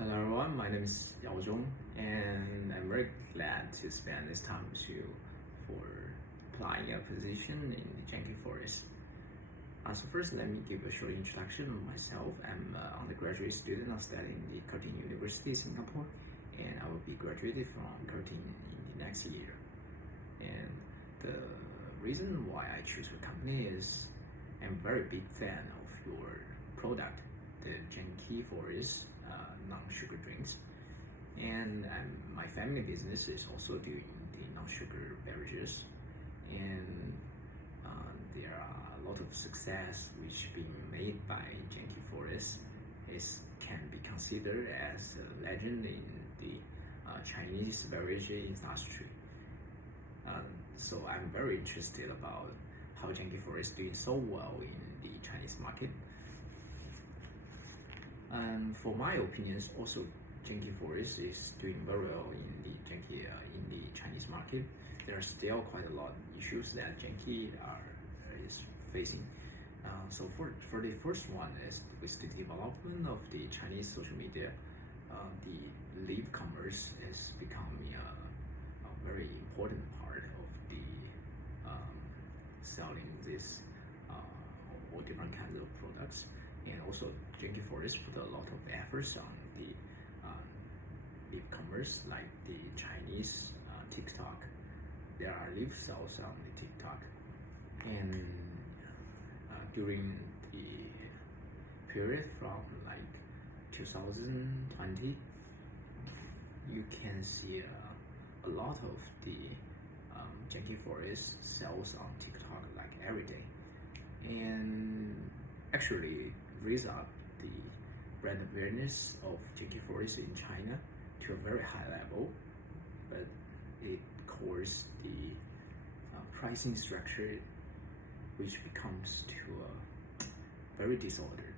Hello everyone, my name is Yao Zhong, and I'm very glad to spend this time with you for applying a position in the Genki Forest. So first, let me give a short introduction of myself. I'm an undergraduate student studying the Curtin University, Singapore, and I will be graduated from Curtin in the next year. And the reason why I choose your company is I'm a very big fan of your product, the Genki Forest non-sugar drinks, and my family business is also doing the non-sugar beverages, and there are a lot of success which being made by Genki Forest can be considered as a legend in the Chinese beverage industry. So I'm very interested about how Genki Forest is doing so well in the Chinese market. And for my opinions, also Genki Forest is doing very well in the Chinese market. There are still quite a lot of issues that Genki is facing. So for the first one is with the development of the Chinese social media, the live commerce is becoming a very important part of the selling this all different kinds of products. And also, Genki Forest put a lot of efforts on the e-commerce, like the Chinese TikTok. There are live sales on the TikTok, and during the period from like 2020, you can see a lot of the Genki Forest sales on TikTok like every day, and actually raise up the brand awareness of Genki Forest in China to a very high level, but it caused the pricing structure which becomes to a very disordered,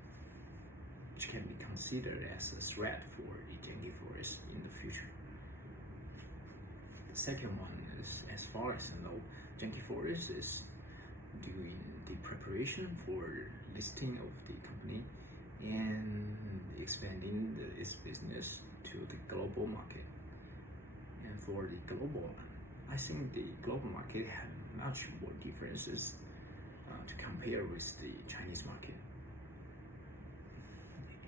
which can be considered as a threat for the Genki Forest in the future. The second one is, as far as I know, Genki Forest is doing the preparation for listing of the company and expanding its business to the global market. And for the global one, I think the global market has much more differences to compare with the Chinese market.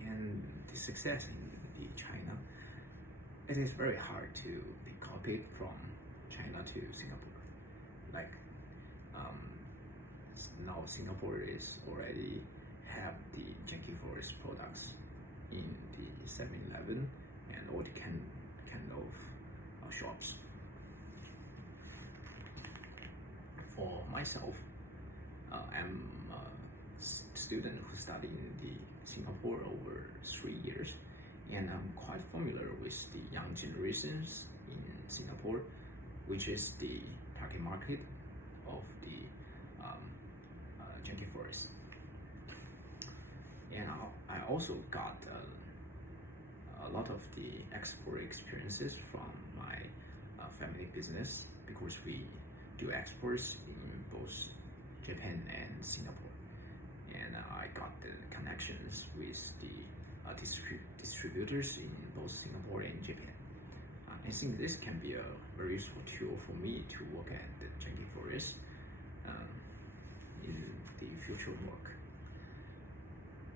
And the success in the China, it is very hard to be copied from China to Singapore. Like now Singapore is already have the Genki Forest products in the 7-Eleven and all the kind of shops. For myself, I'm a student who studied in the Singapore over 3 years, and I'm quite familiar with the young generations in Singapore, which is the target market of the Genki Forest. And I also got a lot of the export experiences from my family business, because we do exports in both Japan and Singapore. And I got the connections with the distributors in both Singapore and Japan. I think this can be a very useful tool for me to work at the Genki Forest in the future work.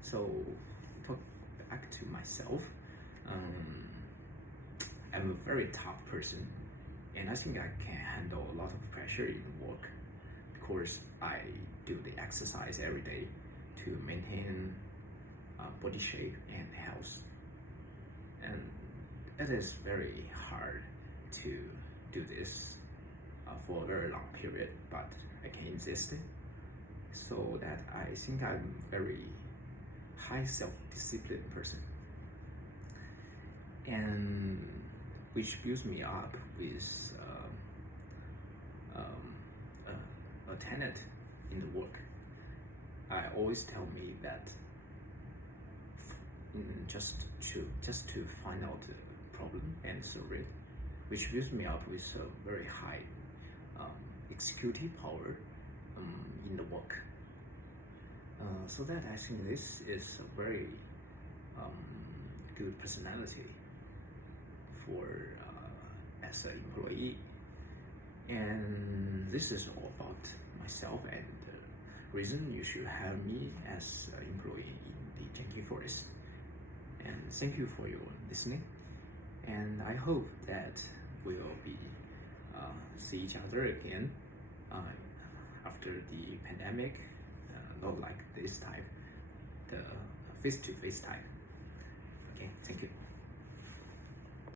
So, talk back to myself, I'm a very tough person, and I think I can handle a lot of pressure in work, because I do the exercise every day to maintain body shape and health. And it is very hard to do this for a very long period, but I can insist it, so that I think I'm very high self-discipline person, and which builds me up with a tenet in the work. I always tell me that just to find out the problem and solve it, which builds me up with a very high executive power in the work. So that I think this is a very good personality for as an employee. And this is all about myself and the reason you should hire me as an employee in the Jenkins Forest. And thank you for your listening. And I hope that we'll be see each other again after the pandemic, not like this type, the face-to-face type. Okay, thank you.